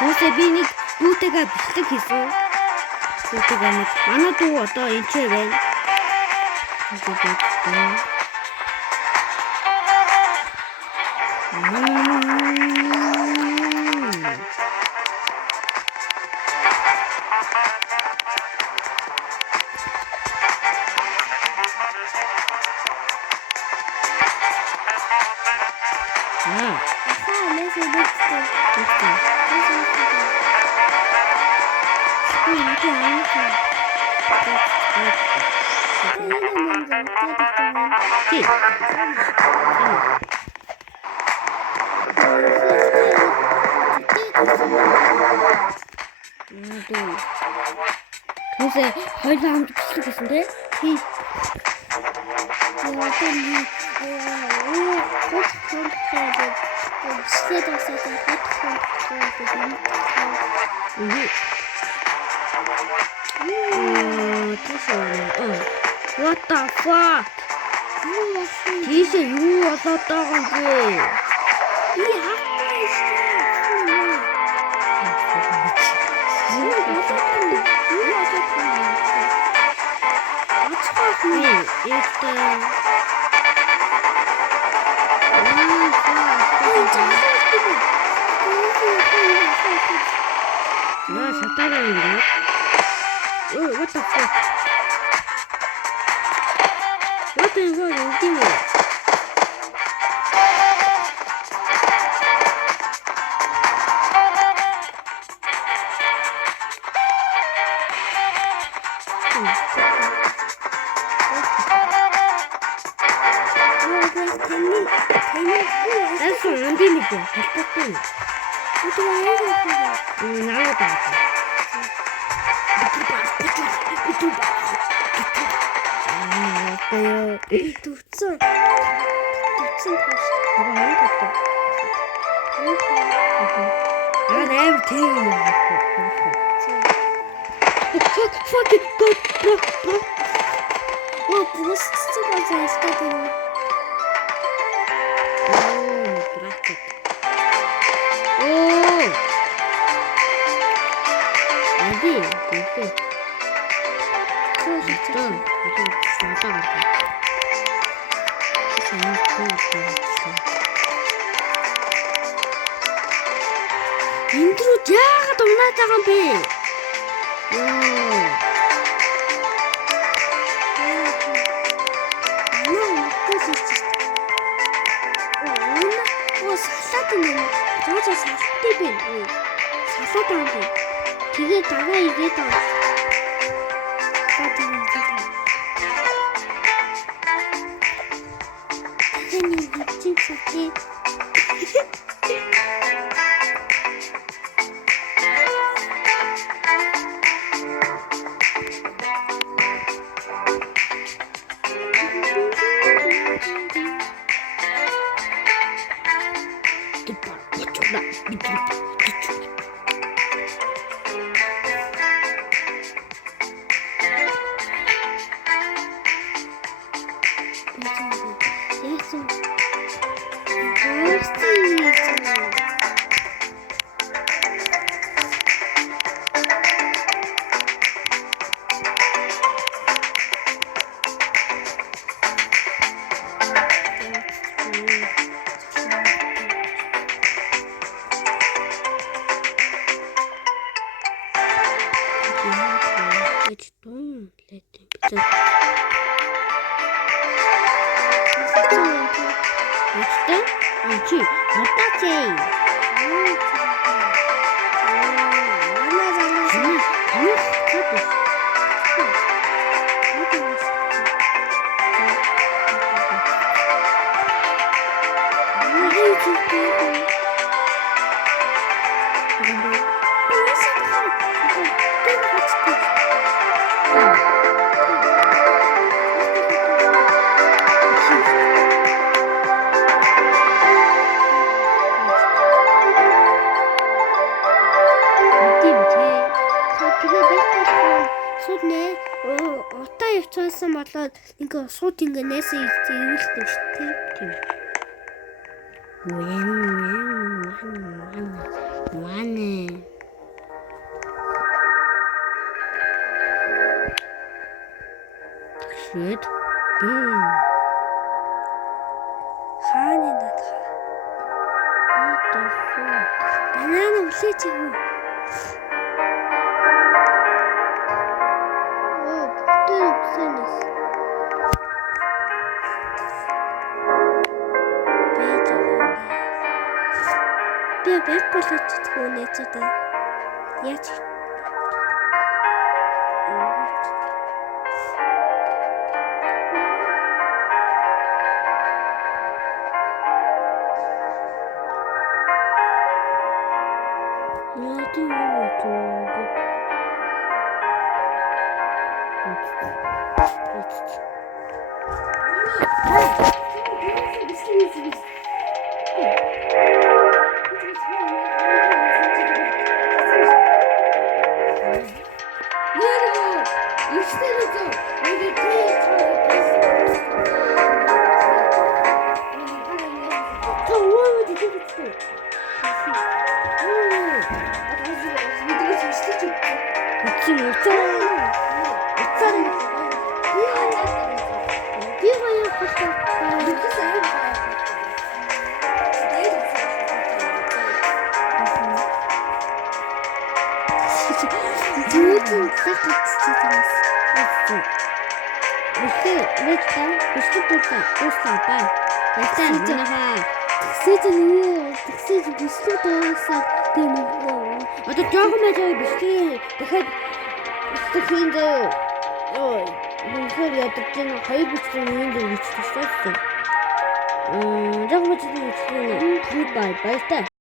Үгүй би нэг юутэйгээ бичлэг хийсэн. Юутэйгээ нэг манай дүү одоо энэ ч байна. Түнсээ хоёулаа хамт бичлэг хийсэн тий. What the fuck? Тийш юу болоод байгаа юм бэ? What the fuck? What the fuck? Интру яагаад унаад байгаа юм бэ? Тэгээд дагаа игээд байгаа. Тэний хичээн сахи. Утаа явчихсан болоод ингээ шууд ингээ нээсээ ивэлдэг шүү дээ. Тийм. Вэн. Шээд. Хааны надха. What the fuck? Банана үлээч юм. Бүтэн үсэнэс. Би бэг болооч түүнээ ч одоо яаж Яагаад юу гэдэг? Одоо жоохон мажаа бишээ дахиад бишээ заяа. Ой, үнэхээр ядаж энэ хоёр бишээ нэг юм бичсэн шүү дээ. Жоохон мажаа бишээ. Goodbye. Баяртай.